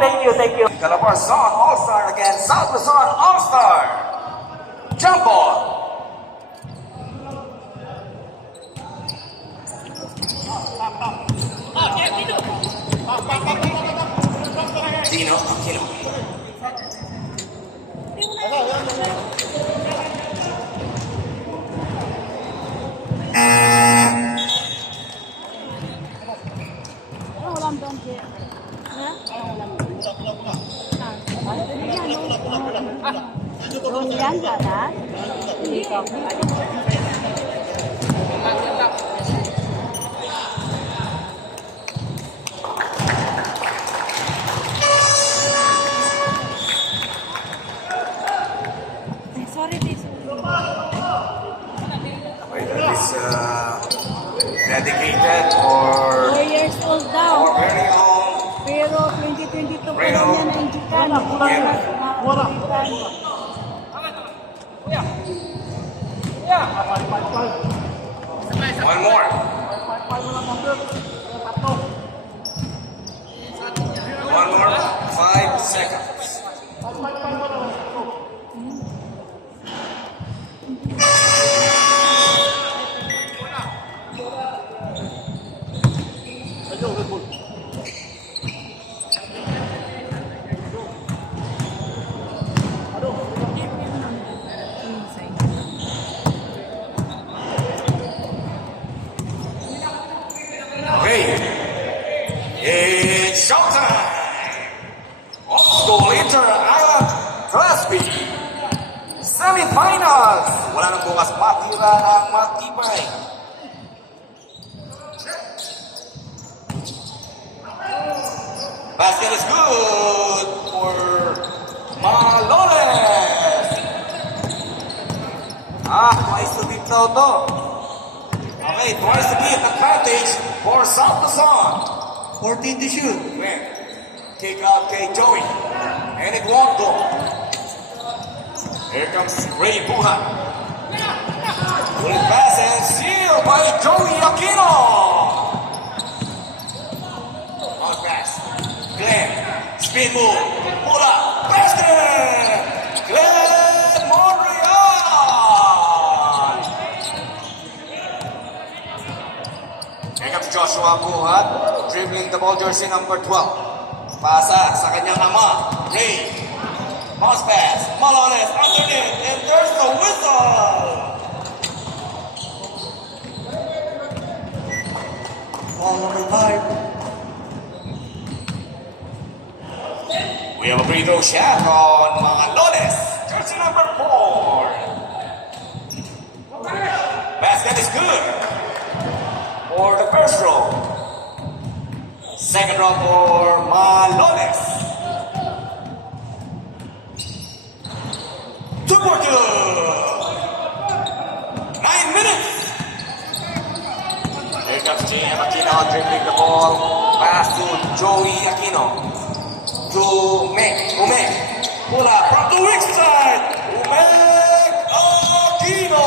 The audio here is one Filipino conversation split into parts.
thank you. Calabar Zone All-Star against South Luzon All-Star. Jump ball. Dino Aquino. Ulam doon, Jer. Ha? Ulam doon. Yan ka na? Hindi ka. Sorry, this. Wait, that is dedicated or 4 years old daw. very own. Pero 2022 pa lang yan ang Jikan. One more. One more. 5 seconds. Okay. It's showtime. Old school Inter-Island Class B. Semifinals. Wala nang bukas matira ang matibay. Basket is good for Malones. Twice to beat daw to. Okay, twice to beat advantage for South Luzon. 14 to shoot. Win. Kick out kay Joey. And it won't go. Here comes Ray Buhat. Good pass and seal by Joey Aquino. On pass. Glenn. Spin move. Pull up. Basket. Glenn Monreal. Here comes Joshua Buhat. Dribbling the ball, jersey number 12. Pasa sa kanyang ama. Ray. Bounce pass. Malones underneath. And there's the whistle. Ball number 5. We have a free throw shot on Malones. Jersey number 4. Basket is good for the first row. Second row for Malones. Two more good. 9 minutes. Here comes Jim Aquino dribbling the ball. Pass to Joey Aquino. To Umek. Pull up from the weak side. Umek Aquino.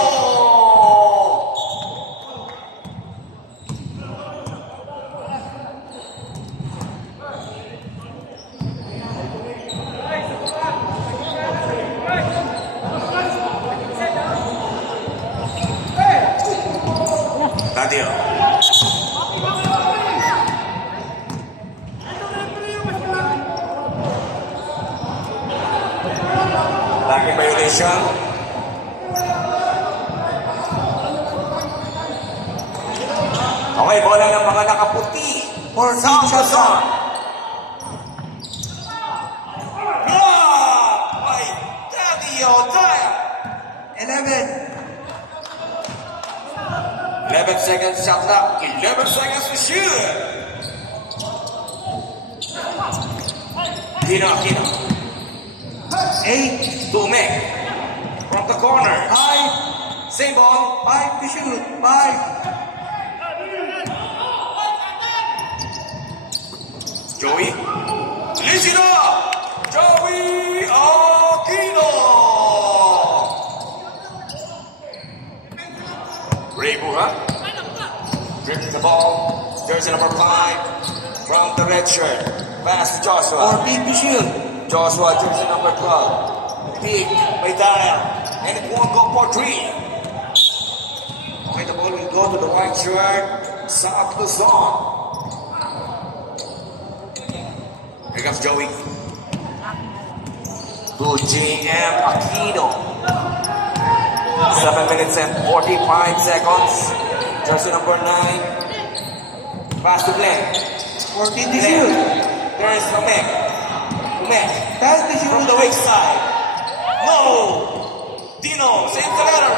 Tadio. Lagi violation. Okay, bola ng mga nakaputi. For South Luzon. Block by Tadio Taya. 11 seconds shot clock. 11 seconds to shoot. Dino Aquino. 8 to make. From the corner. 5. Same ball. 5 to shoot. 5. Joey. Listen up. Joey Aquino. Ray Buhat. Dribbling the ball. Jersey number 5 from the red shirt. Pass to Joshua. 14 to shoot. Joshua, jersey number 12. Big by Darrell. And it won't go for 3. Okay, the ball will go to the white shirt. South Luzon. Here comes Joey. To JM Aquino. 7 minutes and 45 seconds. Jersey number 9. Pass to Glenn. 14 to shoot. There is Umek. Umek. 10 to From shoot. the weak side. No! Dino saves the letter.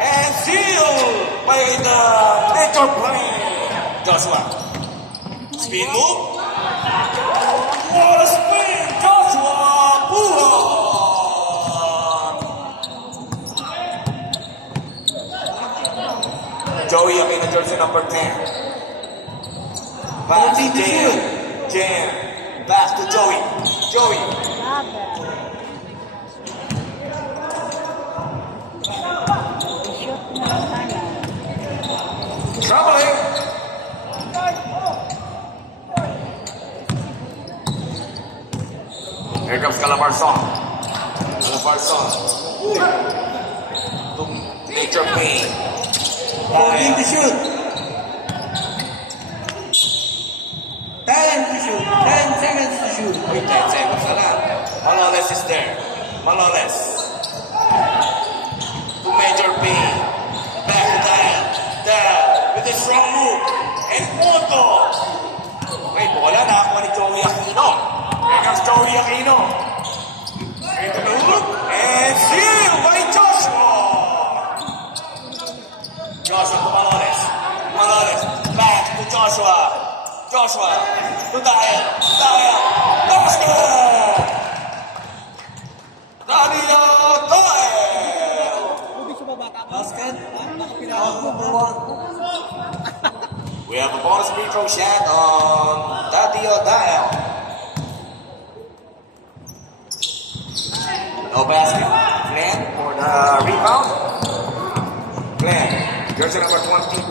And sealed by the major play. Joshua. Spin move. What a spin! Joshua Puhan! Joey Aquino, jersey number 10. Pass to Jam. Jam. Pass to Joey. Joey. Shoot na sana. Troubling. Here comes Calabarzon. Calabarzon. To Major Payne. 14 to shoot. 10 to shoot. 10 seconds to shoot. Wait, 10 seconds na lang. Maloles is there. Maloles. To Major Payne. Back to Dial. Dial with a strong move. And Moto. Wait, bola na ako ni Joey Aquino. Here comes Joey Aquino. Straight to the hook. And seal by Joshua. Joshua to Maloles. Maloles. Back to Joshua. Joshua to Dial. Dial. Basket! Daniel Dial. Basket. Number 1. We have a bonus free throw shot on Dadio Dial. No basket. Glenn for the rebound. Glenn, jersey number 21.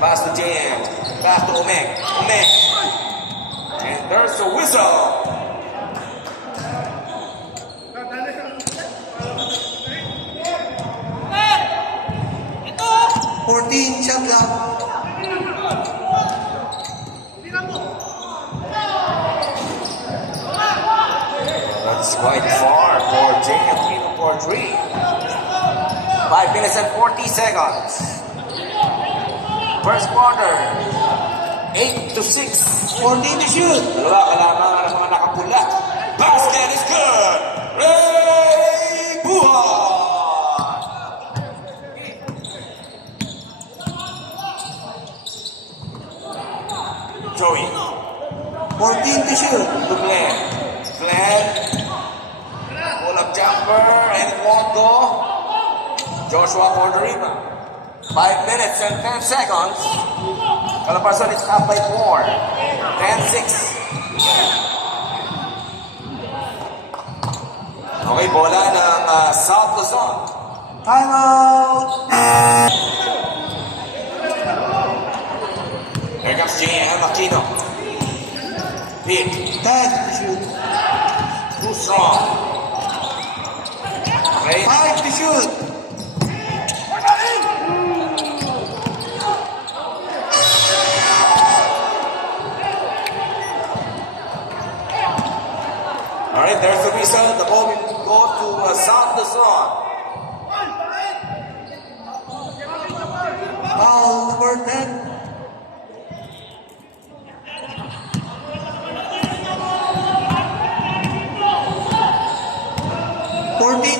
Pass to JM. Pass to Umek. Umek. And there's a whistle. Shot clock. That's quite far for JM Aquino for 3. 5 minutes and 40 seconds. First quarter. 8 to 6. 14 to shoot. Dalawa kailangan ng mga nakapula. Basket is good. Ray Buhan. Joey. 14 to shoot. To Glenn. Glenn. Pull up jumper and it won't go. Joshua for the rebound. 5 minutes and 10 seconds. Calabarzon is up by 4. 10-6. Okay, bola ng South Luzon. Timeout. Here comes JM Aquino. Big. 10 to shoot. Too strong. Great. 5 to shoot. All right, there's the whistle. The ball will go to South Luzon. Foul number 10.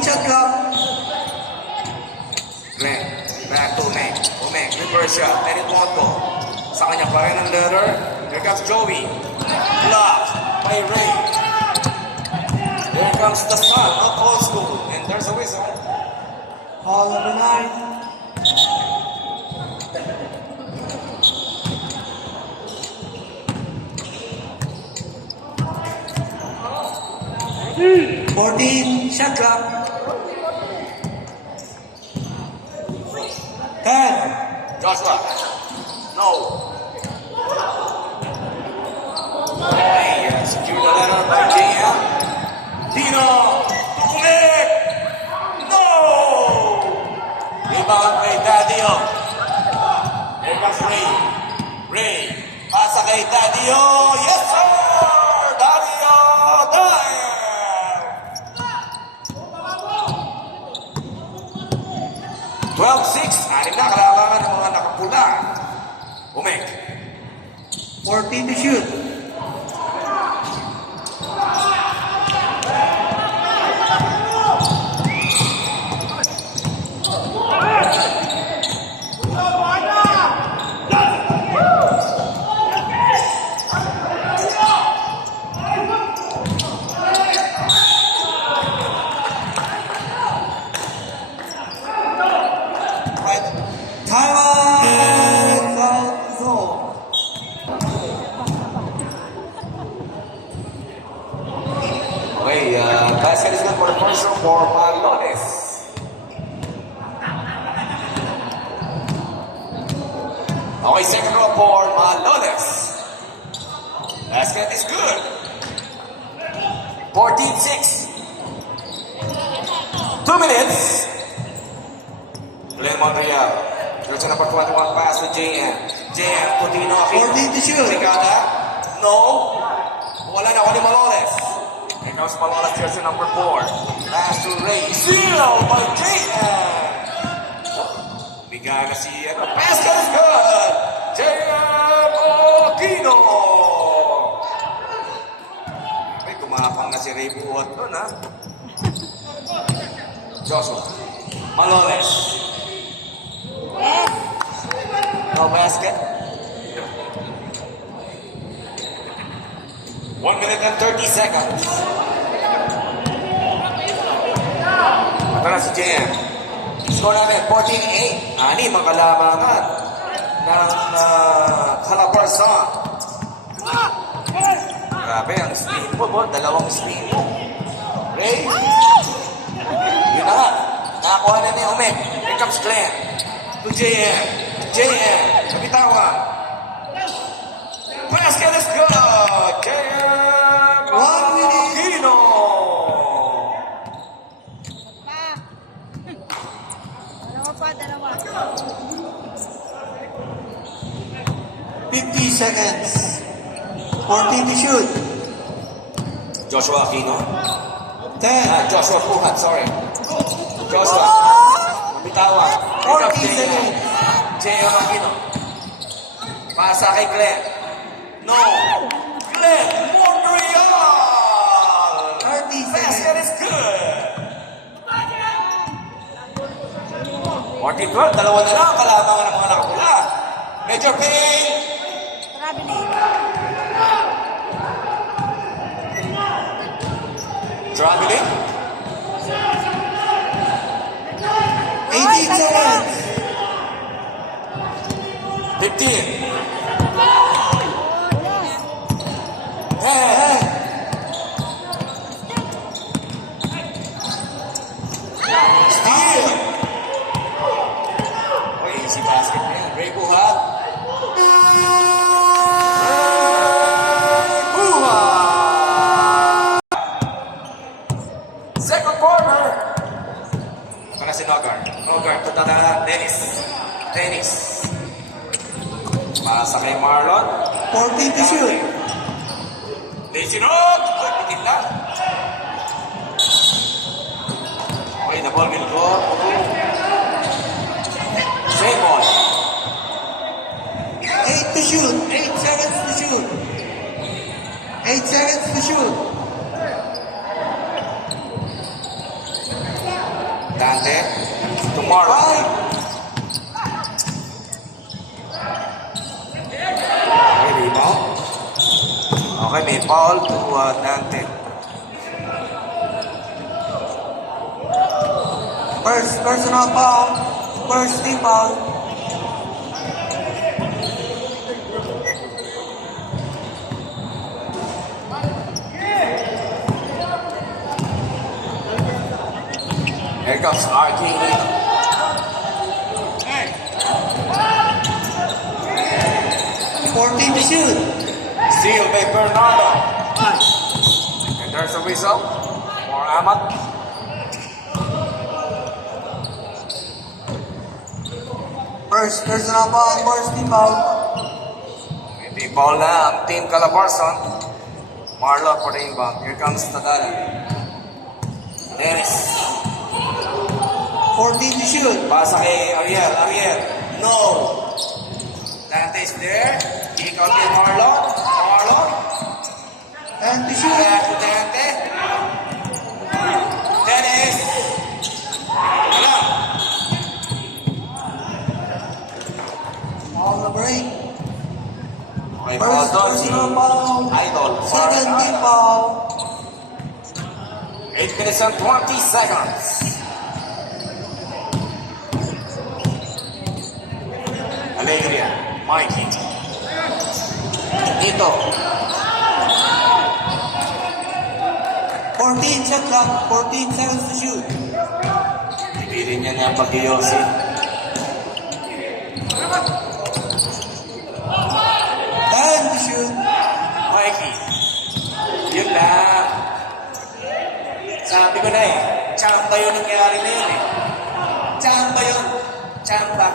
Shot clock. Glenn, back to Umek. Umek, reverse shot. Let it won't go. Sa kanya pa rin ang letter. Here comes Joey. Blocked by Ray. Here comes the son of old school. And there's a whistle. Foul number 9. 14 shot clock. 10. Joshua. No. Secure the letter by JM. Dino. Tumik. No! Rebound by Daddy-O. Here comes Ray. Ray. Pasa kay Daddy-O. Yes, sir! Daddy-O. Time! 12-6. Anim na kalabangan ng mga nakapula. Umek. 14 to shoot. Right. Timeout! Foul zone. Okay, basket is good for the first room for Malones. Okay, second row for Malones. Basket is good. 14-6. 2 minutes. Glenn Montreal. Jersey number 21 pass to JM. JM, Coutinho. 14 to shoot. Brigada. No. Wala na ako ni Malones. Here comes Malones, jersey number 4. Pass to Ray. Seal by JM. Bigana si basket is good. JM Aquino. May kumapang na si Ray Buot doon, ha? Joshua. Malones. Yes. No basket. 1 minute and 30 seconds. Ito na si JM. Score namin, 14-8. Anim ang kalamangan ng Calabarzon. Grabe, ang steal po, dalawang steal. Ray. Yun na nga. Nakakuha na ni Umek. Here comes Glenn. To JM. JM. Kapitawan. Basket is good. JM. 1 minute. Aquino. Dalawa. 50 seconds. 14 to shoot. Joshua Aquino. 10. Joshua Puhat, sorry. Joshua. Kapitawan. 40 seconds. JM Aquino. Pasa kay Glenn. No. Glenn Montreal. 30 Basket seconds. is good. 14-12, dalawa na lang kalamangan ng mga nakapula. Major Payne. Traveling. Traveling. 18 seconds. 15. Oh, yes. Hey. Steal. Oh, easy basket na yan. Ray Buhat. Ray Buhat. Second quarter. Para si Nogar. Nogar, tutada. Dennis. Pasa kay Marlon. 14 to shoot. Lazy Rock! Pitin lang. Okay, the ball will go to Draymond. 8 to shoot. 8 seconds to shoot. 8 seconds to shoot. Dante. Tomorrow. 5. Okay, rebound. Okay, may foul to Dante. First personal foul. First team foul. Here comes RK Lino. 14 to shoot. Steal by Bernardo. There's a whistle for Amat. First personal foul, first team foul. Hindi foul na ang Team Calabarzon. Marlon for the inbound. Here comes Tagala. Dennis. 14 to shoot. Pasa kay Ariel. Ariel. No. Dante is there. Kick out kay Marlon. Marlon. 10 to shoot. Kaya to Dante. Dennis. Wala. On the break. Okay, First foul doon si personal foul. Idol. Second team foul. 8 minutes and 20 seconds. Alegria. Mikey. Ito. 14 shot clock, 14 seconds to shoot. Pipilin niya niya pag-iyosi. 10 to shoot. Mikey. Yun lang. Sabi ko na eh. Chamba yun nangyari na yun eh. Chamba yun. Chamba.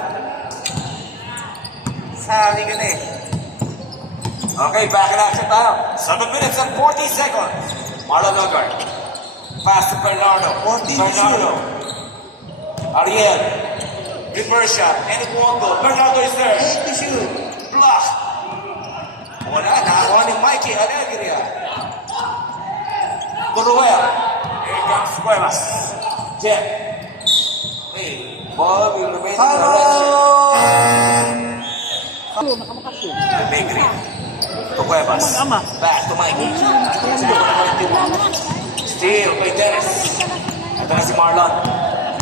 Sabi ko na eh. Okay, back in action tayo. 7 minutes and 40 seconds. Marlon Logar. Pass to Bernardo. 14 to Bernardo. Ariel. Reverse shot. And it won't go. Bernardo is there. 8 to shoot. Block. Wala, nakakuha ni Mikey Alegria. Turuel. Here comes Cuevas. Jet. Hey, ball will remain in the direction. Alegria. To Cuevas. Back to Mikey. Steal kay Dennis. Ito na si Marlon.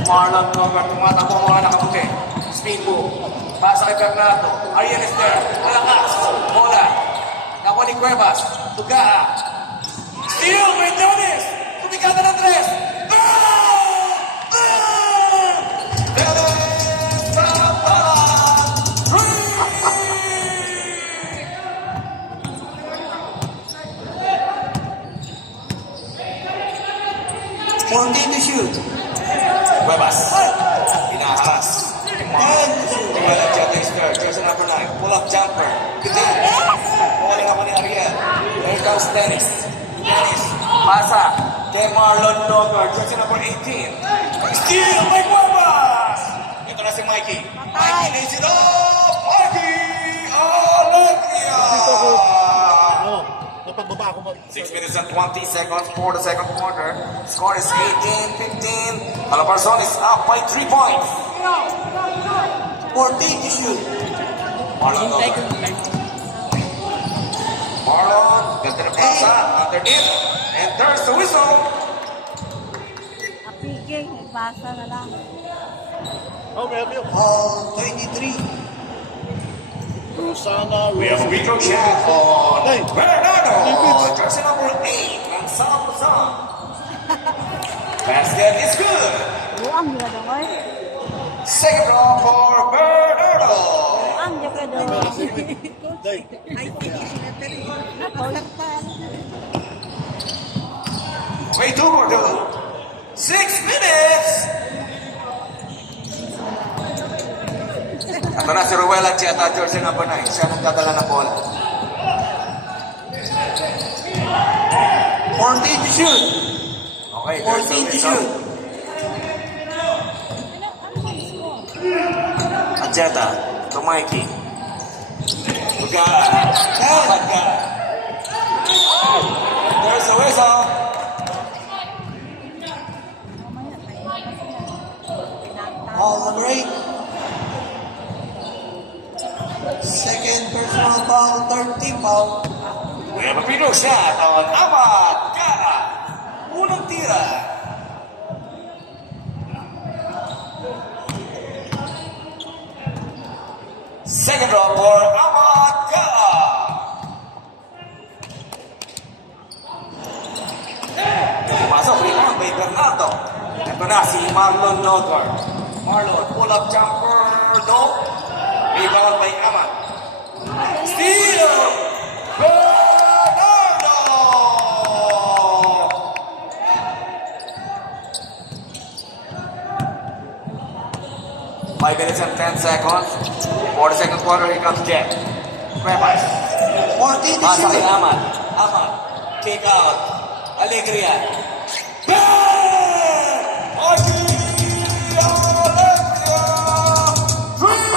Marlon tumatakbo mga nakabuti. Speed move. Pasa kay Bernardo. Ariel is there. Malakas. Bola. Nakuha ni Cuevas. Tugaa. Steal kay Dennis. Tumikata ng tres. Dennis Zapalan. 14 to shoot. Cuevas. Pinaharas. Tuwala Jet is there. Jersey number 9. Pull up jumper. Good. Pulling ako ni Ariel. Here comes Dennis. Dennis. Pasa. Kay Marlon Logar. Jersey number 18. Steal by Cuevas. Ito na si Mikey. Mikey lays it up. Mikey Alegria. Napagbaba ako mag... 6 minutes and 20 seconds for the second quarter. Score is 18-15. Calabarzon is up by 3 points. 14 to shoot. Marlon Logar. Marlon, ganda na pasa, underneath, and there's the whistle. Apigay, basa na lang. Oh, meron. Foul 23. Sana. We have a retro shot on Hey. Bernardo, Defense. jersey number 8 from South Luzon. Basket is good. Buang juga dong, oy. Second round for Bernardo. Buang juga dong. Day. Way 2 for 2. 6 minutes. Ito na si Ruela Cheta, jersey number 9. Siya nagdadala ng bola. 14 to shoot. Okay, there's the 14 to whistle. shoot. Acheta to Mikey. Tuga. Tuga. There's the whistle. On the break. Second personal foul, third team foul. We have a free throw shot on Amat Gara. Unang tira. Second row for Amat Gara. Pumasok, rebound by Bernardo. Ito na si Marlon Logar. Marlon, pull-up jumper, no. Rebound by Amat. Steal! Bernardo! 5 minutes and 10 seconds. For the second quarter, here comes Jeff. Cuevas. 14 to Pasa kay shoot. Ahmad. Ahmad. Kick out. Alegria. Bang! Alegria! Three!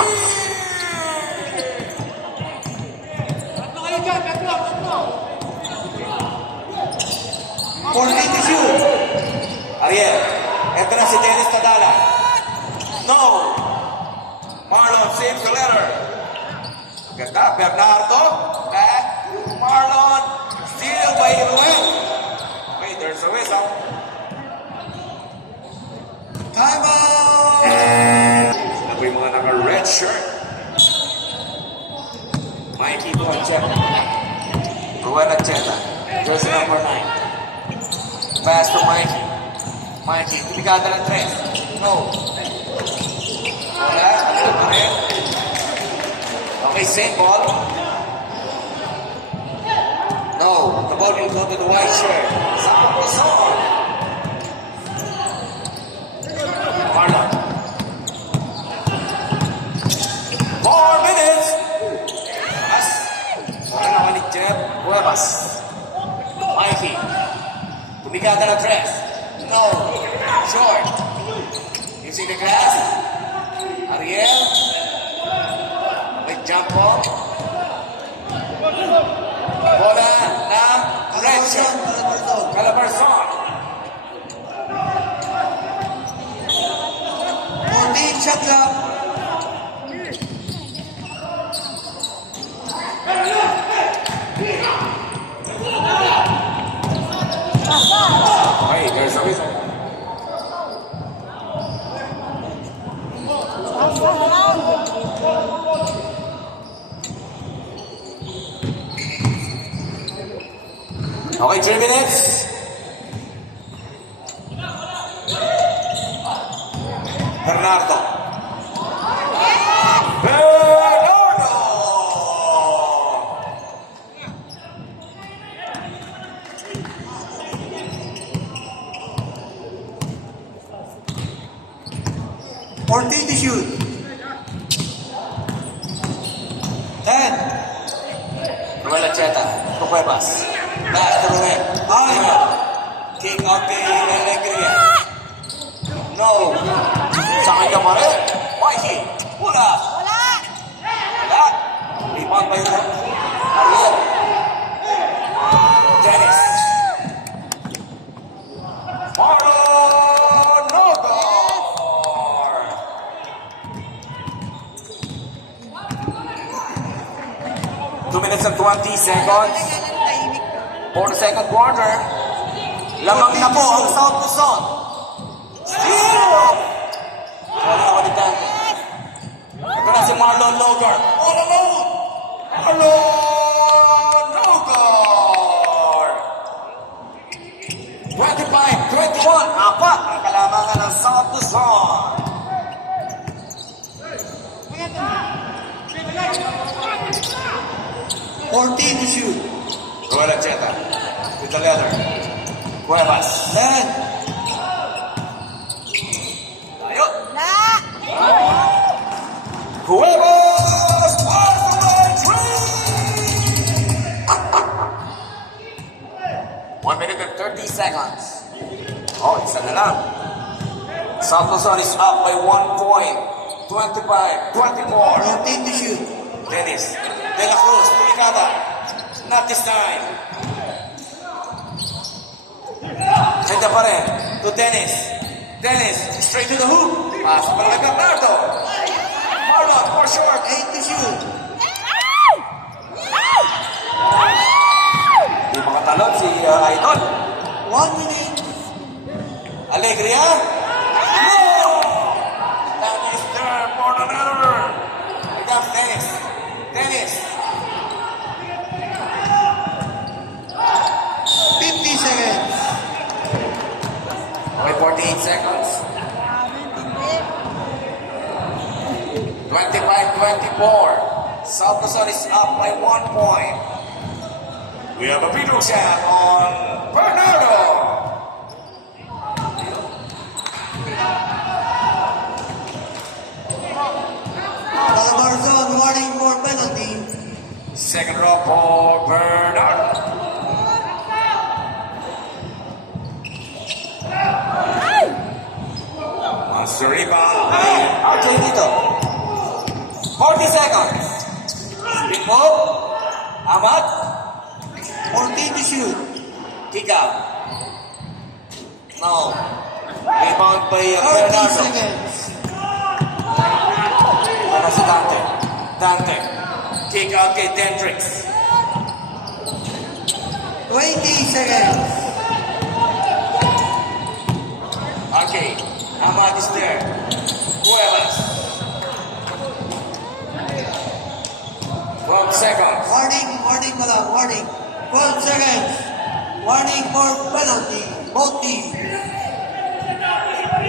14 to shoot. Ariel. Ito na si Dennis Tadala. No! Marlon saves the letter. Ganda. Bernardo. Back. Marlon. Steal by Iruel. Wait, there's a whistle. Time out. Sila po yung mga naka-red shirt. Mikey Concheta. Ruel Acheta. Jersey number 9. Pass to Mikey. Mikey, tuligada ng 3. No. Wala. Ariel. Okay, same ball. No. The ball will go to the white shirt. Samson. Marlon. 4 minutes. Pass. Wala naman ni Jeff Cuevas. Mikey. Tumigada ng 3. No. Short. Using the glass. Ariel. May jump ball. Bola ng red shirt. Calabarzon. 14 shot clock. Okay, there's a whistle. Basa na lang. Okay, 3 minutes. Bernardo. Bernardo! Fourteen to shoot. 10. Ruel Acheta. Cuevas. Pass to Ruel. Kick out kay Alegria. No. Sa kanya pa rin. Mikey. Wala. Wala. Rebound by Ariel. Dennis. Marlon Nogor. Two minutes and 20 seconds. For the second quarter, lamang na po ang South Luzon. Steal! Wala ako ni Dante. Ito na si Marlon Logar. All alone! Marlon Logar! 25-21. Apat ang kalamangan ng South Luzon. Fourteen to shoot. Ruel Acheta with the leather. Cuevas. 10. Tayo. Cuevas! Pass the right three! 1 minute and 30 seconds. Oh, isa na lang. South Luzon is up by 1 point. 25-24. 14 to shoot. Dennis. De La Cruz. Tulikada. Not this time. Senda pa rin. To Dennis. Dennis. Straight to the hoop. Pass para kay Bernardo. Marlon. For short. 8 to shoot. Di makatalon si Idol. 1 minute. Alegria. No! That is there for the letter. Here comes Dennis. Dennis. 50 seconds. Okay, 48 seconds. 25-24. South Luzon is up by 1 point. We have a video shot on Bernardo. Second row for Bernard. Monster rebound. Okay, dito. 40 seconds. Spin move. Amat. 14 to shoot. Kick out. No. Rebound by 30 Bernardo. seconds. Para si Dante. Dante. Kick out kay Dendrix. 20 seconds. Okay. Ahmad is there. Cuevas. 12 seconds. Warning, warning mo lang, warning. 12 seconds. Warning for penalty. Both teams.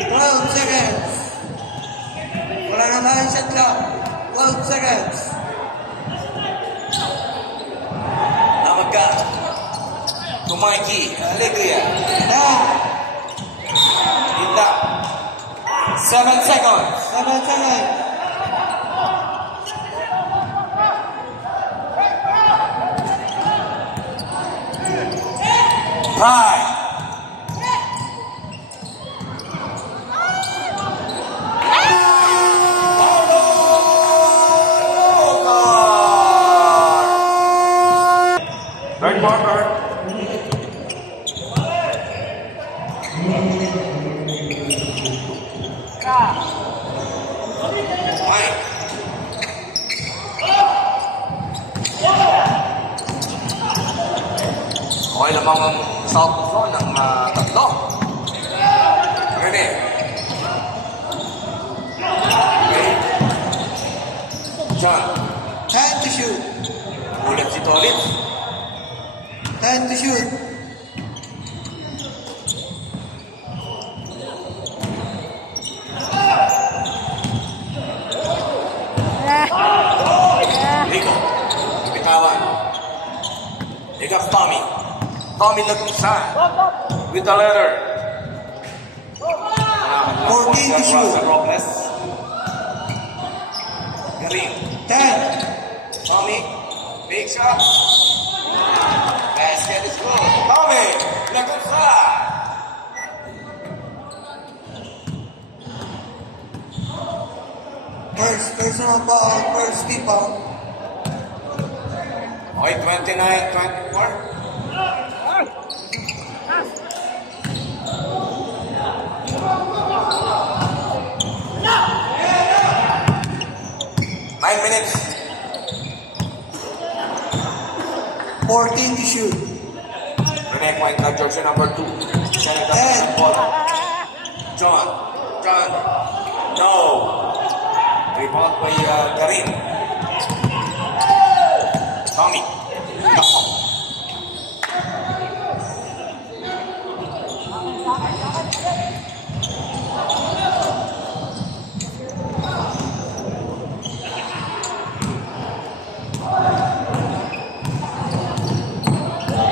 12 seconds. Wala na tayo shot clock. 12 seconds. Namaga. To Mikey. Alegria. 10, Linda. 7 seconds. 7 seconds. Time. Third quarter. Mike. Okay lamang ang South Floor ng tatlo. Rene. Okay. John. 10 to shoot. Ulit si Tolit. 10 to shoot. Rico. Bitawan. Ikaw Tommy. Tommy Lagunsan. With the letter. 14 to shoot. Robles. Green. 10. Tommy. Big shot. Basket is good. Tommy Lagunsan. First personal foul, first team foul. Okay, 29-24. Nine minutes. 14 to shoot. Rene Cuenca, jersey number 2. Senegal Ten. ball. John. John. No. Rebound by Karim. Tommy. No.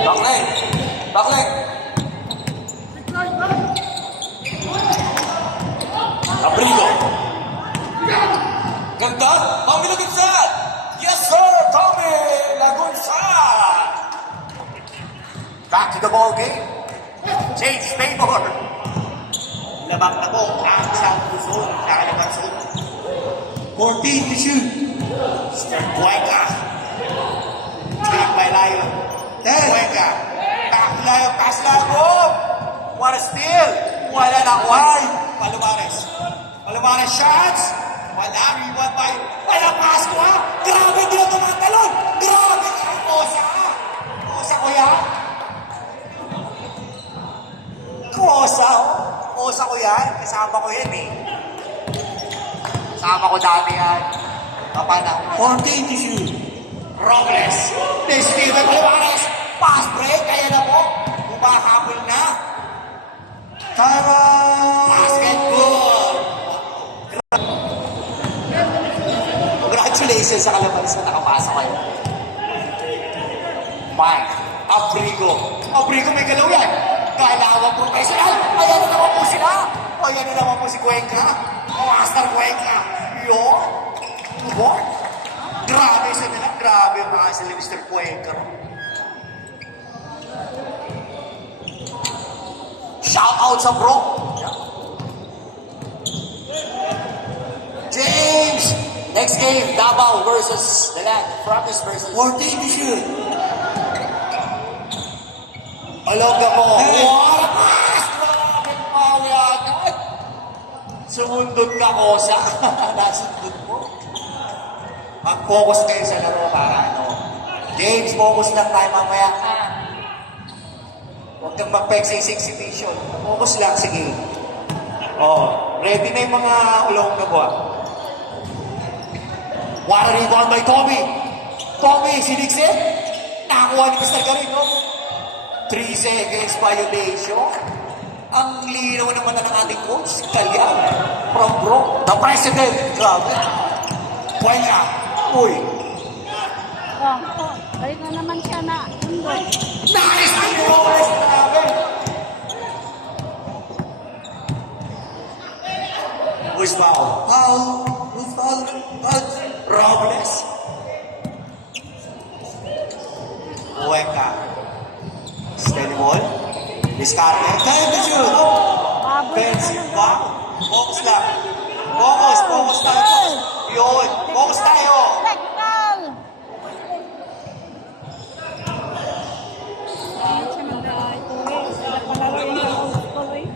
Backline. Backline. Abrigo. Ganda. Tommy Lagunsan. Yes, sir. Tommy Lagunsan. Back to the ball game. Change favor. Labak na po ang South Luzon. Nakalipat zone. 14 to shoot. Mr. Cuenca. Back by Lion. 10. Cuenca. Back Lion. Pass Lion. What a steal. Wala na one. Palomares. Palomares shots. Wala. Rewind by. Wala pass ko ha. Grabe hindi na tumatalon. Grabe. Kosa. Kosa ko yan. Kosa. Kosa ko yan. Kasama ko yan eh. Kasama ko dati yan. Kapanang. 14 to shoot. Robles. Steven Palomares. Pass break. Kaya na po. Bumahabol na. Timeout. Basket good. Congratulations sa Calabarzon na nakapasa kayo. Mike, Abrigo. Abrigo may galaw yan. Kalawang professional. Ayan na naman po sila. Ayan na naman po si Cuenca. Master Cuenca. Yun. Board. Grabe sa nila. grabe yung mga sila Mr. Cuenca. Shout out sa bro. James! Next game, Davao versus the land. Promise versus... 14 to shoot. Alongga mo. Hey. Waras! Grabe pawi agad. Sumundot ka, Kosa. Nasundot mo. Mag-focus kayo sa laro para ano. James, focus lang tayo mamaya. Huwag kang mag-pa-exercise exhibition. Focus lang, sige. Oh, ready na yung mga Alongga mo. Wala rebound by Tommy. Tommy, siniksin. Nakakuha ni Mr. Garino. 3 seconds violation. Ang linaw naman ng ating coach, Kalyan. From bro, the president. Grabe. Buena. Uy. Oh, balik na naman siya na. Sundot. Nice! Nice! Grabe. Who's foul? Foul. Who's foul? Touch. Robles. Buena. Steady ball. Discarte. Time to shoot. Baboy Offensive na foul. Focus lang. Focus. Focus tayo. Yun. Focus tayo. Technical! Ayun siya mag-away ko eh. Sila palaro yung old school eh.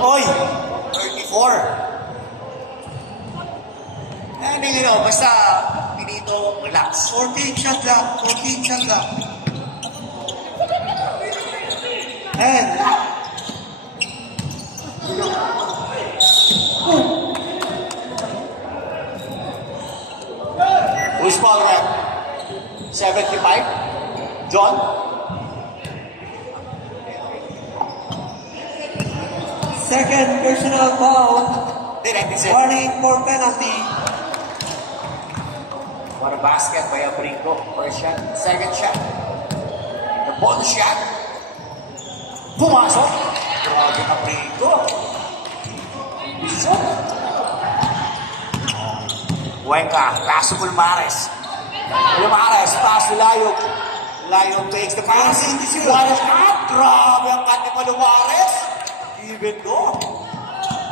Oy! 34. Hindi nyo know, basta pinito, relax. 14 shot lang. 14 shot lang. And Who's ball rep? 75? John? second personal foul. Direct is it. Warning for penalty. What a basket by Abrigo. First shot. Second shot. The ball shot. Pumasok. Grabe Abrigo. Shoot. Cuenca. Pass to Pulmares. Pulmares. Pass to Layog. Layog takes the pass. What a shot. Grabe ang cut ni Pulmares. Even go.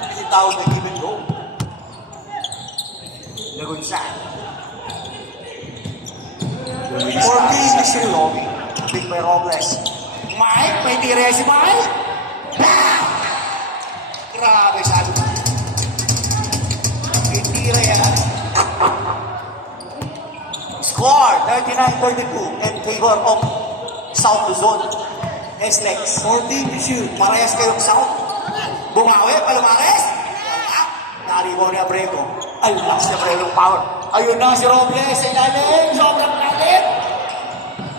Hindi tawag na even go. Lagunsan. 14 to shoot. Lobby. Big by Robles. Mike, may tira si Mike. Bam! Grabe, sabi ko. May tira yan. Score, 39-32 in favor of South Luzon. S-Lex. 14 to shoot. Parehas kayong South. Bumawi, Palomares. Naribaw ni Abrego. Ang lakas na Abrego power. Ayun na si Robles sa ilalim. Sobrang lalim.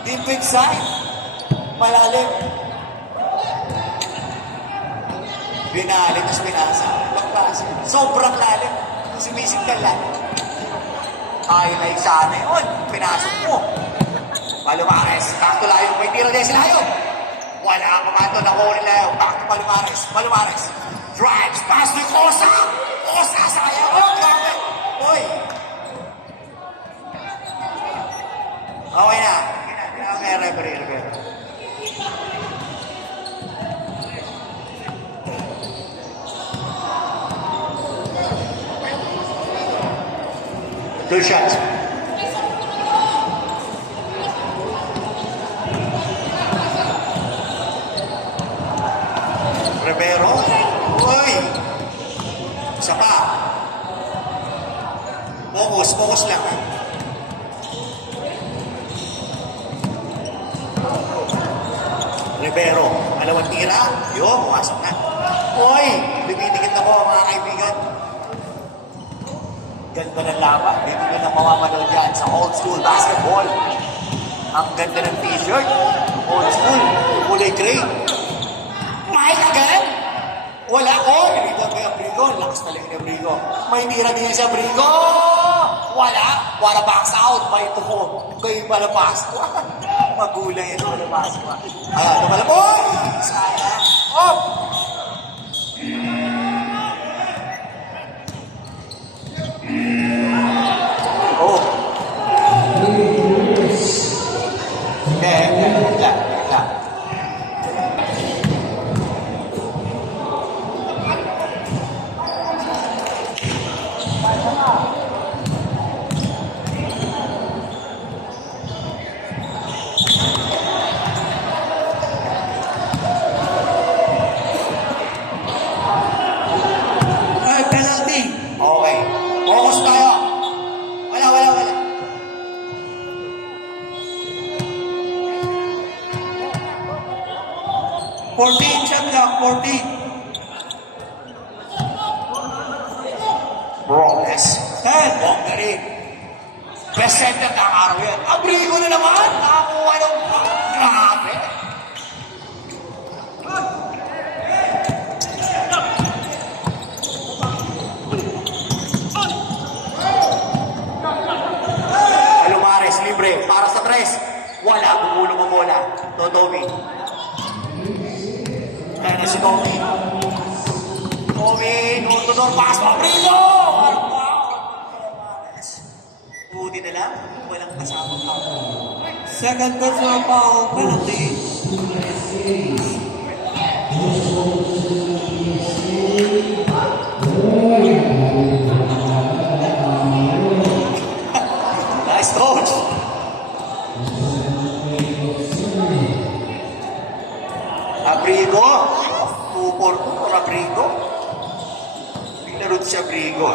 Deep inside. Malalim. Binalik, tapos binasa. Pagpasa. Sobrang lalim. Sumisig ka lang. Ayaw na yung sana yun. Pinasok mo. Palomares. Back to Layong. May tira din si Layong. Wala ang pamato na kunin Layong. Back to Palomares. Palomares. Drives. Pass to Kosa. Kosa. Sayang. Oh, grabe. Uy. Okay na. Okay, referee. Two shots. Rivero. Uy! Isa pa. Focus lang. Rivero. Dalawang tira. Yun, pumasok na. Uy! Lumidikit ako mga kaibigan. Ganda ng laban. Hindi ko na mamamanood yan sa old school basketball. Ang ganda ng t-shirt. Old school. Kulay gray. Mike again? Wala ko. Rebound kay Abrigo. Lakas talaga ni Abrigo. May tira din yan si Abrigo. Wala box out. May tuhod. Kay palabas. Magulay ito palabas. Ayan, lumalaboy. Sayang. Op. Oh. Wait lang. Ay, penalty. Okay. Focus tayo. Wala. 14 shot clock, 14. Robles. 10. Huwag na rin. Best center ng araw yan. Abrigo na naman. Nakakuha ng... Grabe. Alumares, libre. Para sa tres. Wala. Bumulong ang bola. Totomi. Kaya na si Tomi. Tomi. Notodor. Pass mo. Abrigo! Buti na lang. Walang kasamang ako. Second personal foul, penalty. Nice coach. Abrigo. 2-4 Abrigo. Pinarod si Abrigo.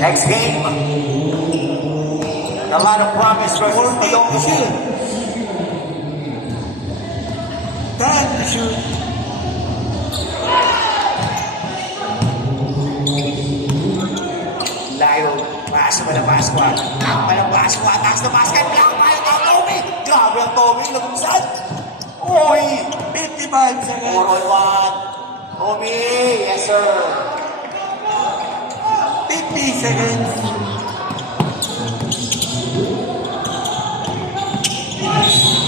Next game. A lot of promise versus 14 to Malongo. shoot. 10 to shoot. Layo. Pass mo na Pasqua. Takpa ng Pasqua. Taas na basket. Black tayo ng Tommy. Grabe ang Tommy. Lagumsan. Oy. 55 seconds. 4 on 1. Tommy. Yes, sir. 50 seconds.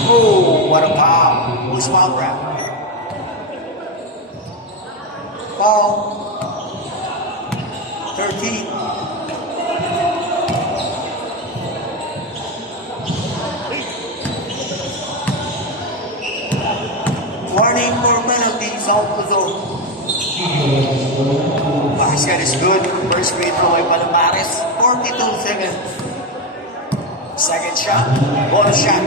Oh, what a foul. Who's foul grab? Foul. 13. Warning for penalty, south to zone. Basket is good. First free throw by Palomares. 42 seconds. Second shot. Bonus shot.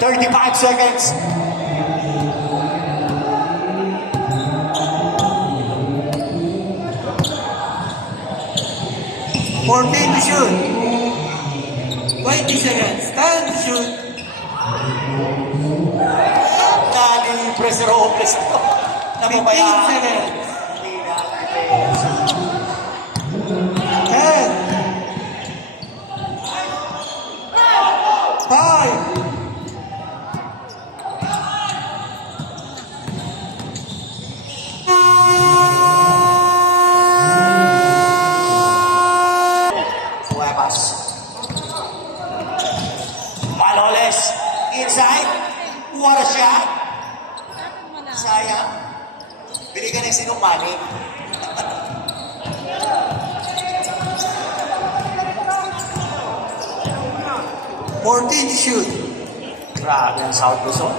"35 seconds. 14 to shoot. 20 seconds. 10 to shoot. Nalibre si Robles ito. 15 Nababayaan. seconds. Hindi na. 10. 5. Cuevas. Maloles. Inside. What a shot. Sayang. Binigyan ng sinumali. Fourteen to shoot. Grabe ang South Luzon.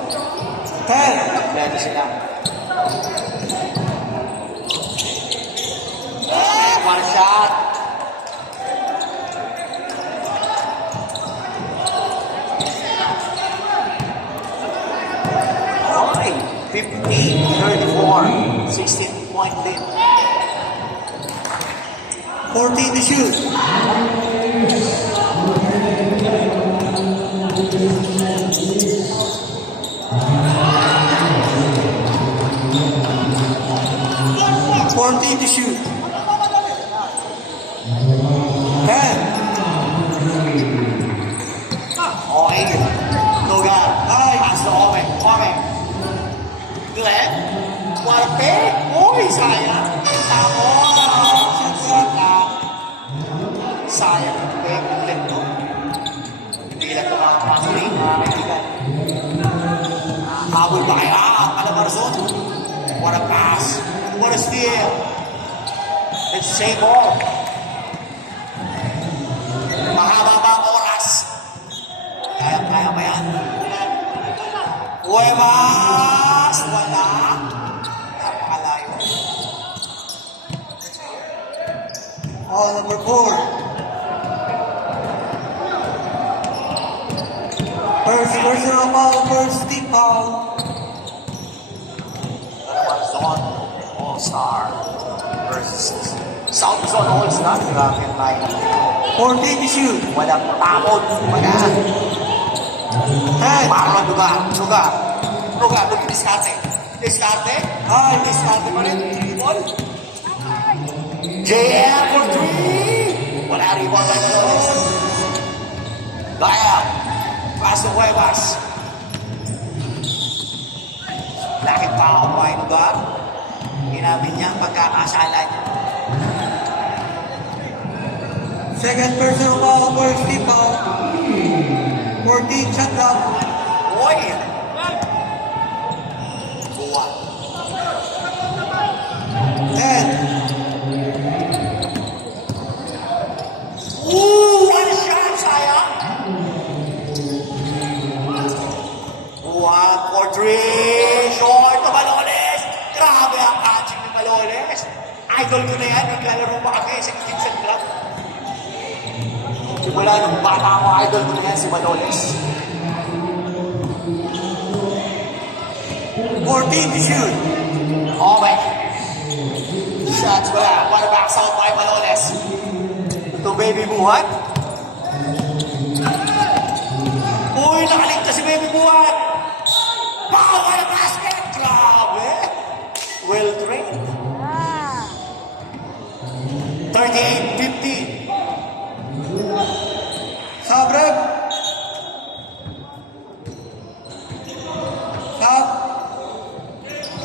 10. Plano sila. One shot. Okay. 15-34. 16-point lead. 14 to shoot. To shoot. 10. Okay. Lugar. Ay, pass to Ome. Ome. Glenn. Duarte. Uy, sayang. Tapos. Sita. Sayang. Glenn to. Hindi lang ito makakapasulit, mga kaibigan. Habol pa kaya. Calabarzon. What a pass. What a steal. It's same ball. Mahaba ba ang oras? Kaya ba yan? Huevas! Wala. Napakalayo. Number 4. First personal foul, first team foul. Calabarzon. All-Star. Versus South Zone All-Star. Grabe ang tayo. 14 to shoot. Walang tamod. Wala. 10. Parang lugar. Look at Discarte. Discarte. Ay, Discarte pa rin. Ball. JM for 3. Wala rebound by Flores. Gael. Pass to Cuevas. Lakit pa ako pa lugar. Ginamit niya ang pagkakasalan niya. Second personal foul, first team foul. 14 shot clock. Boy! Buwan. 10. One shot, sayang! Buwan for 3. Short to Malones. Grabe ang catching ni Malones. Idol ko na yan. Naglalaro pa kami sa Kitchen Club. Simula nung bata ako, idol ko na yan si Malones. 14 to shoot. Okay. Shots wala. One back out by Malones. To Baby Buhat. Uy, nakaligtas si Baby Buhat. Power na basket. Grabe. Well trained. Ah. 38-50. Sabreb. Sab.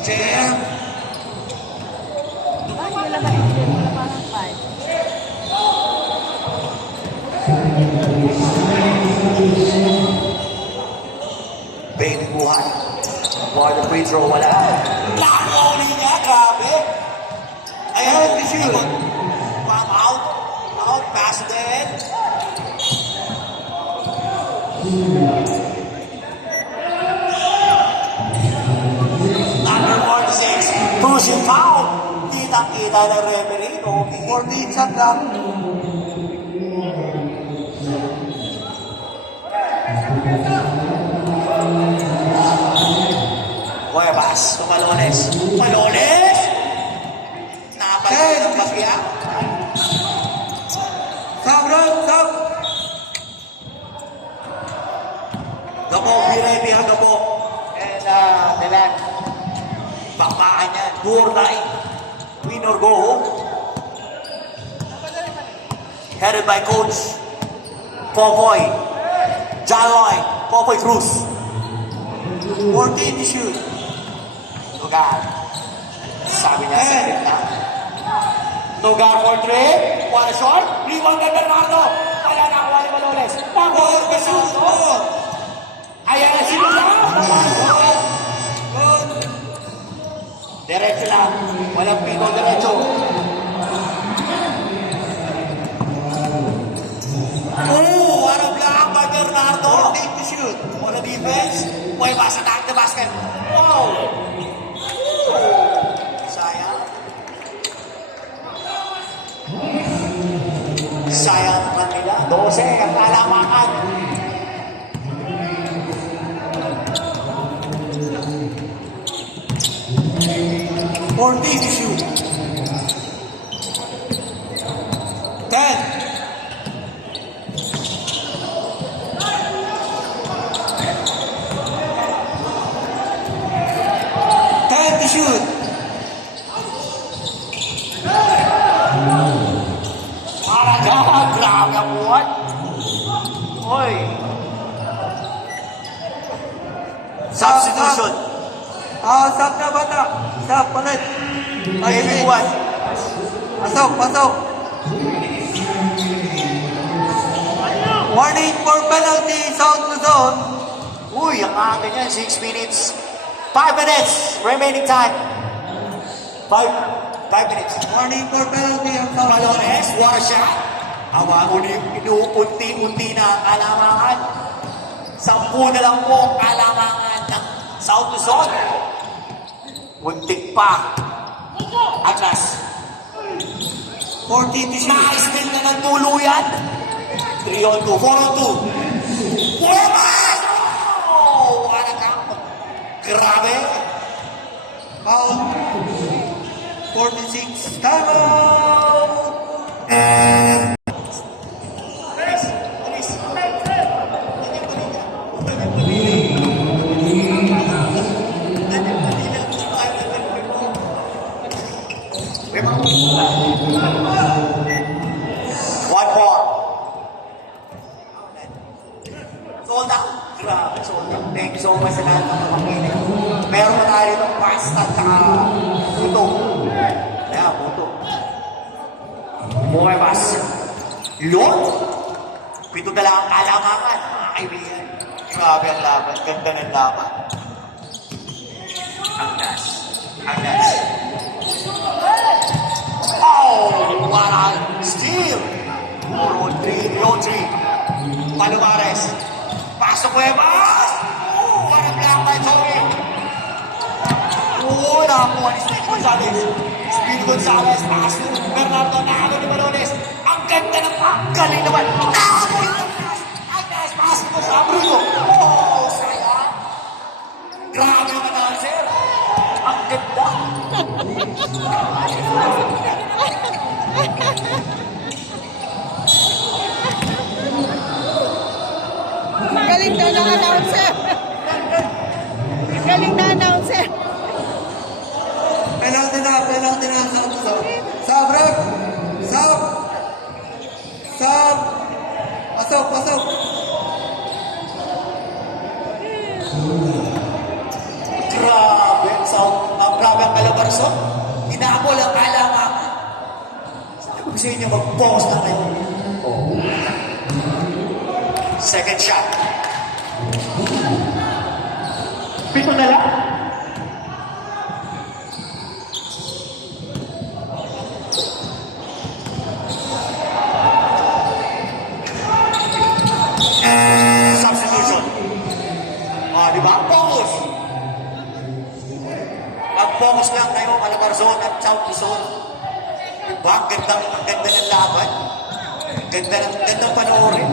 JM. Ay, wala ba rin? Wala parang 5. Baby Buhat. For the free throw, wala. Lako ulit niya. Grabe. Ayan, shoot. Out. Out. Pass din. Number 46. Pushing foul. Kitang-kita ng referee. Okay. 14 shot clock. Cuevas. Malones. Malones! Nakapalito ng bagya. Sabreb. Sab. Gabo, Birebi ha, Gabo. And, Milan. Bakbakan niya. Do or die. Win or go home. Headed by Coach Popoy. John Lloyd. Popoy Cruz. 14 to shoot. Lugar. Sabi niya sa na. Lugar for 3. One shot. Rebound kay Bernardo. Wala na ako ni Malones. Tapos, Bernardo. Ayan na si Lugar. Diretso lang. Walang pito, diretso. What a block by Bernardo. 14 to shoot. What a defense. Cuevas attack the basket. Wow. Sayang. Sayang kanila. 12 ang talamaan. Fourteen to shoot. 10. To shoot. Para dyan, grabe ang buwan. Oy. Substitution. Sab na bata. Sab, palit. Heavy one. Pasok, pasok. Warning for penalty, South Luzon. Uy, ang aga niyan. 6 minutes. 5 minutes. Remaining time. 5 minutes. Warning for penalty ang South Luzon. Malones, what a shot. Inuunti-unti na ang kalamangan. 10 na lang po ang kalamangan ng South Luzon. Muntik pa. Atlas. 40 to shoot. Na-spin na ng tuluyan. 3 on 2, 4 on 2. Huwebas! Oh! What a count. Grabe. Foul. 46. Time out. Alis, alis. One more. Sold out. Grabe, sold out. Thank you so much sa lahat ng makinig. Meron na tayo ng pasta at saka puto. Kaya, puto. Bumaybas. Lord, 7 na lang ang kalamangan, mga kaibigan. Grabe ang laban. Ganda ng laban. Agnes. Agnes. Oh! What a steal! 4-on-3. Palomares. Pasok Cuevas! Oh! What a block by Tony! Oh! Nakakuha ni Speed Gonzalez. Speed Gonzalez. Pass to Bernardo. Nakalo ni Malones. Ang ganda ng galing naman. Nakalo ni Agnes. Agnes. Pass to sa Bruno. Oh! Sayang. Grabe naman na, sir. Ang ganda. Galing daw ng announcer. Galing na announcer. Penalty na South Luzon. Sab, ref. Sab. Sab. Pasok, pasok. Grabe. Grabe ang Calabarzon. Inaabol ang kalamangan. Sabi ko sa inyo, mag-focus na kayo. Second shot. 7 na lang. Substitution. Di ba? Focus. Mag-focus lang kayo, Calabarzon at South Luzon. Diba? Ang ganda ng laban. Gandang panoorin.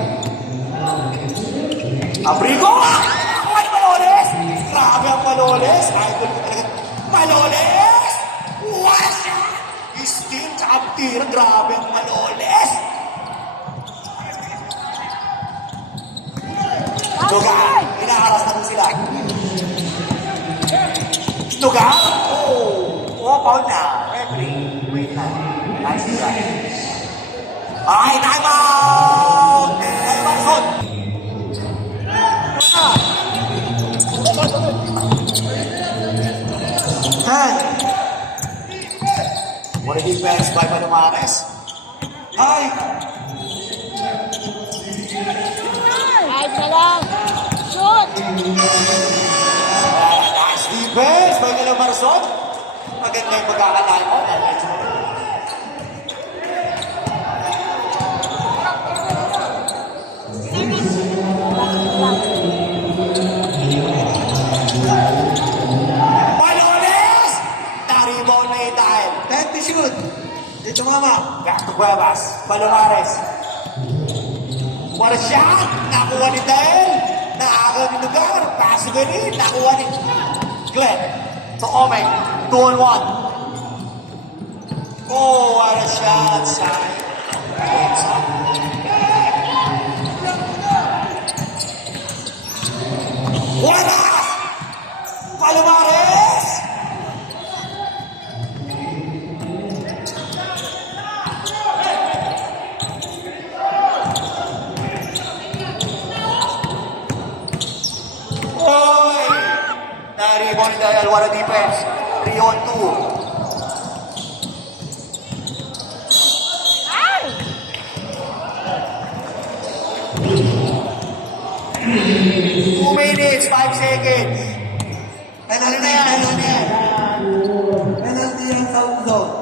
Abrigo! Ako ay Malones! Grabe ang Malones! Idol ko talaga. Malones! What a shot! Steam tsaka tira. Grabe ang Malones! Dugan! Inaharas na rin sila. Dugan! Oh, foul na. Referee. Wait na. Nice try. Ay, time out! Calabarzon! What a defense by Palomares. Hi. Ay, na lang. Shoot. Nice defense by Calabarzon. Maganda yung pagkakalaan mo. Malones! Na-rebound na yung dahil. 10 to shoot. Dito mama. Back to Cuevas. Palomares. What a shot! Nakuha ni Dahil. Naagaw ni Lugar. Paso ganun. Nakuha ni Glenn. To Omeng. 2 on 1. Oh, what a shot, Sai. Wala! Palomares! Oy! rebound dahil wala defense. 3 on 2. Ay! 2 minutes, 5 seconds. Penalty, penalty. Penalty ang South Zone.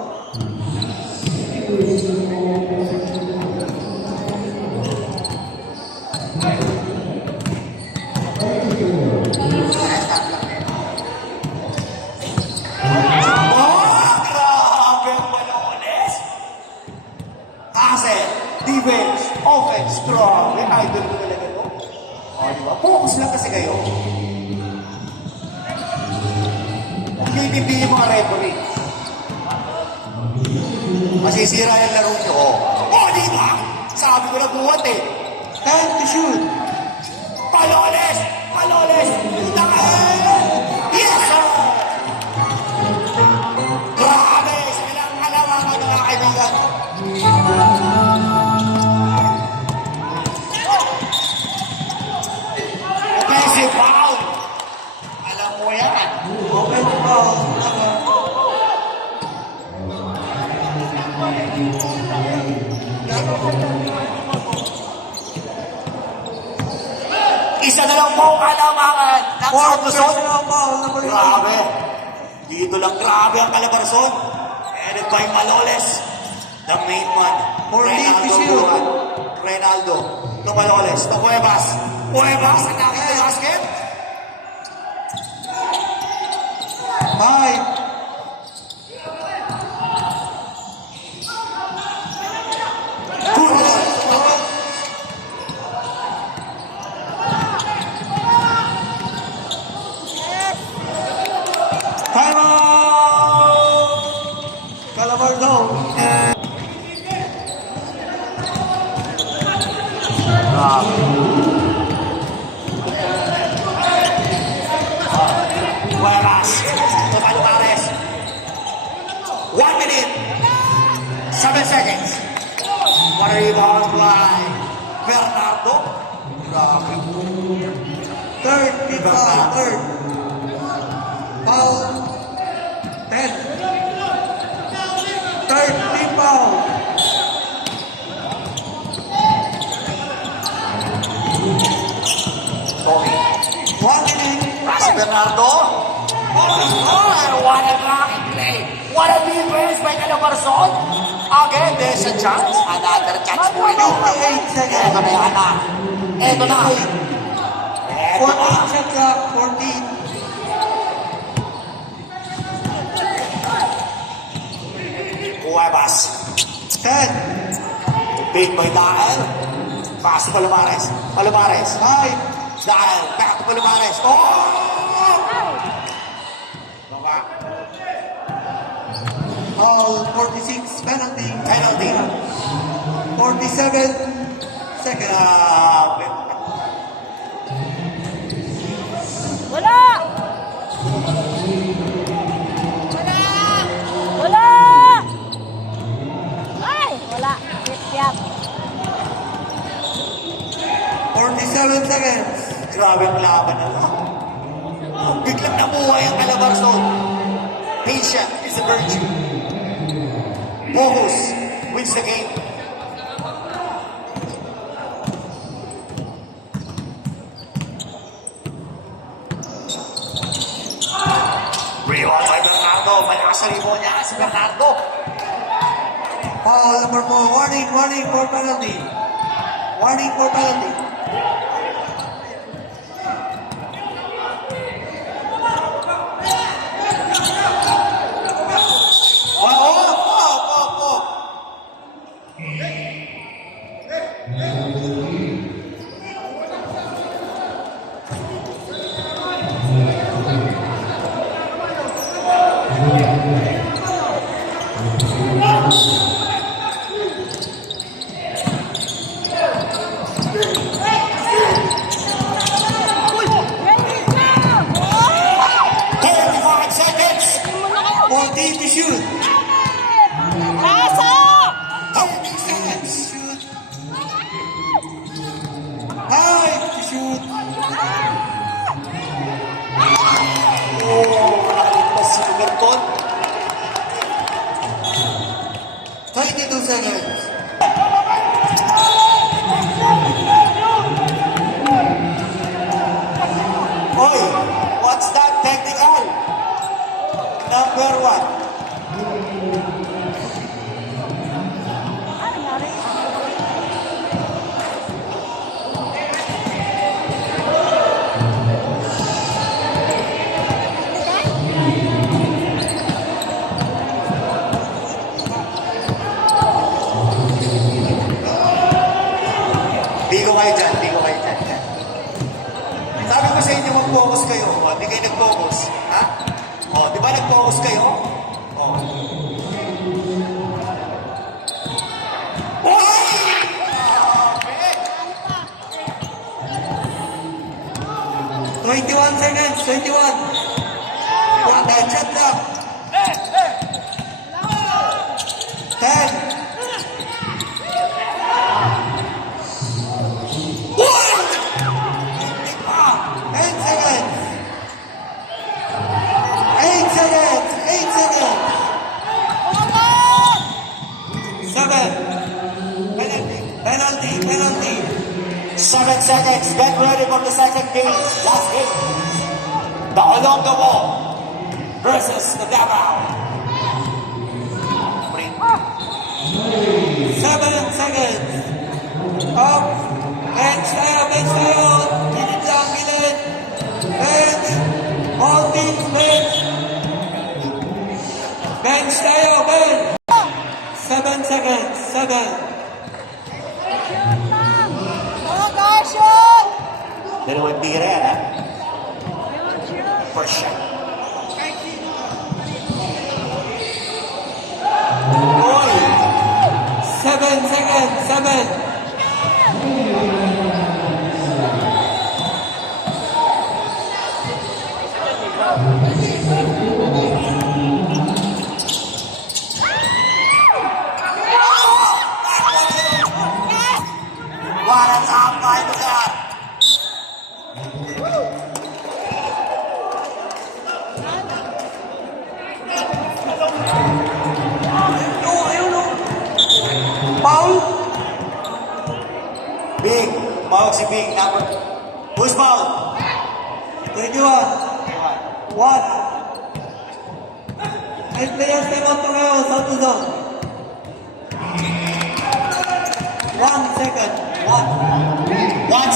Grabe ang Maloles! Kasi, defense, offense, strong. May idol ko talaga, no? O, diba? Focus lang kasi kayo. Hindi yung mga referee. Masisira yung laro nyo. O, diba? Sabi ko na buhat eh. Time to shoot. Maloles! Maloles! Dahil! Yes, sir! Grabe! Silang halawakan ng mga kaibigan. Offensive foul! Alam mo yan. Open foul. Isa na lang po ang halawakan ng Fourth Santoson. personal foul, number 8. Grabe. Dito lang grabe ang Calabarzon. Headed by Maloles. The main one. For Reynaldo deep issue. Buruan. Reynaldo. To Maloles. To Cuevas. Cuevas. Attacking the basket. 5. Good one. Time out! Calabar Zone. Cuevas. To Palmares. 1 minute. 7 seconds. What a rebound by Bernardo. Grabe. Third, fifth foul, third. Foul. 10. Third, fifth foul. Okay. 1 minute. Pass Bernardo. Oh, what a blocking play. What a defense by Calabarzon. Again, there's a chance. Another chance po ito. 58 seconds. Ito na yan na. Ito na. Ito 14 na. shot clock, 14. Cuevas. 10. Big by Dael. Pass to Palomares. Palomares. 5. Dael. Back to Palomares. Oh! Baba. Foul, 46. Penalty. Penalty. 47 seconds. Grabe. Wala! Wala! Wala! Ay! Wala. Tip-tip. 47 seconds. Grabe ang laban na lang. Biglang nabuhay ang Calabarzon. Patience is a virtue. Focus wins the game. Rebound by Bernardo. Malakas sa rebound niya si Bernardo. Foul number 4. Warning, warning for penalty. Warning for penalty. Square one. Ano nangyari? Bigo kayo dyan, bigo kayo dyan. Sabi ko sa inyo, mag-focus kayo. O, di kayo nag-focus. Ha? O, di ba nag-focus kayo? O. Uy! Grabe! 21 seconds, 21. Under chat lang. 10. One! 10 seconds. 8 seconds. 8 seconds. 7. Penalty. Penalty. Penalty. 7 seconds. Get ready for the second game. Last hit. The Along the Wall versus the Davao. 7 seconds. Up. Bench tayo. Bench tayo. Gilid lang. Gilid. Bench. All teams bench. Bench tayo. Bench. 7 seconds. 7. Shoot, ma'am! Oh, guys, shoot! Dalawang tira yan, ha? Shoot, shoot! First shot. Oy. 7 seconds. 7. What a top five to that! Foul. Big. Bawag si Big. Number. Who's foul? 21. 1. 8 players came out to go. South to zone. 1 second. 1. 1